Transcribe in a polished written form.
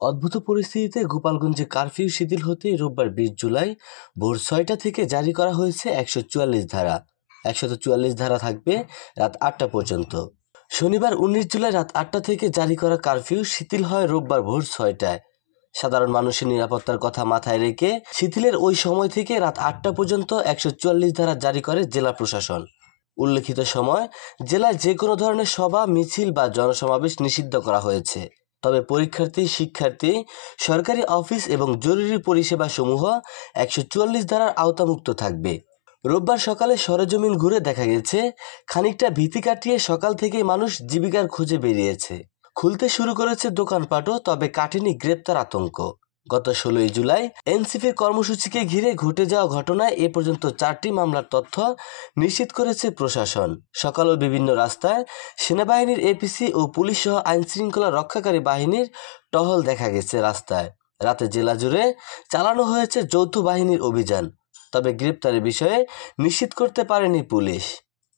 অদ্ভুত পরিস্থিতিতে গোপালগঞ্জে কারফিউ শিথিল হতে রোববার ২০ জুলাই ভোর ৬টা থেকে জারি করা হয়েছে ১৪৪ ধারা। ১৪৪ ধারা থাকবে রাত ৮টা পর্যন্ত। শনিবার ১৯ জুলাই রাত ৮টা থেকে জারি করা কারফিউ শিথিল হয় রোববার ভোর ৬টায়। সাধারণ মানুষের নিরাপত্তার কথা মাথায় রেখে শিথিলের ওই সময় থেকে রাত ৮টা পর্যন্ত ১৪৪ ধারা জারি করে জেলা প্রশাসন। উল্লেখিত সময় জেলায় যে কোনো ধরনের সভা, মিছিল বা জনসমাবেশ নিষিদ্ধ করা হয়েছে। তবে পরীক্ষার্থী, শিক্ষার্থী, সরকারি অফিস এবং জরুরি পরিষেবা সমূহ ১৪৪ ধারার আওতামুক্ত থাকবে। রোববার সকালে সরেজমিন ঘুরে দেখা গেছে, খানিকটা ভীতি কাটিয়ে সকাল থেকেই মানুষ জীবিকার খোঁজে বেরিয়েছে। খুলতে শুরু করেছে দোকানপাটও, তবে কাটেনি গ্রেপ্তার আতঙ্ক। গত ১৬ই জুলাই এনসিপির কর্মসূচিকে ঘিরে ঘটে যাওয়া ঘটনায় এ পর্যন্ত ৪টি মামলার তথ্য নিশ্চিত করেছে প্রশাসন। সকালেও বিভিন্ন রাস্তায় সেনাবাহিনীর এপিসি ও পুলিশ সহ আইনশৃঙ্খলা রক্ষাকারী বাহিনীর টহল দেখা গেছে। রাস্তায় রাতে জেলা জুড়ে চালানো হয়েছে যৌথ বাহিনীর অভিযান, তবে গ্রেপ্তারের বিষয়ে নিশ্চিত করতে পারেনি পুলিশ।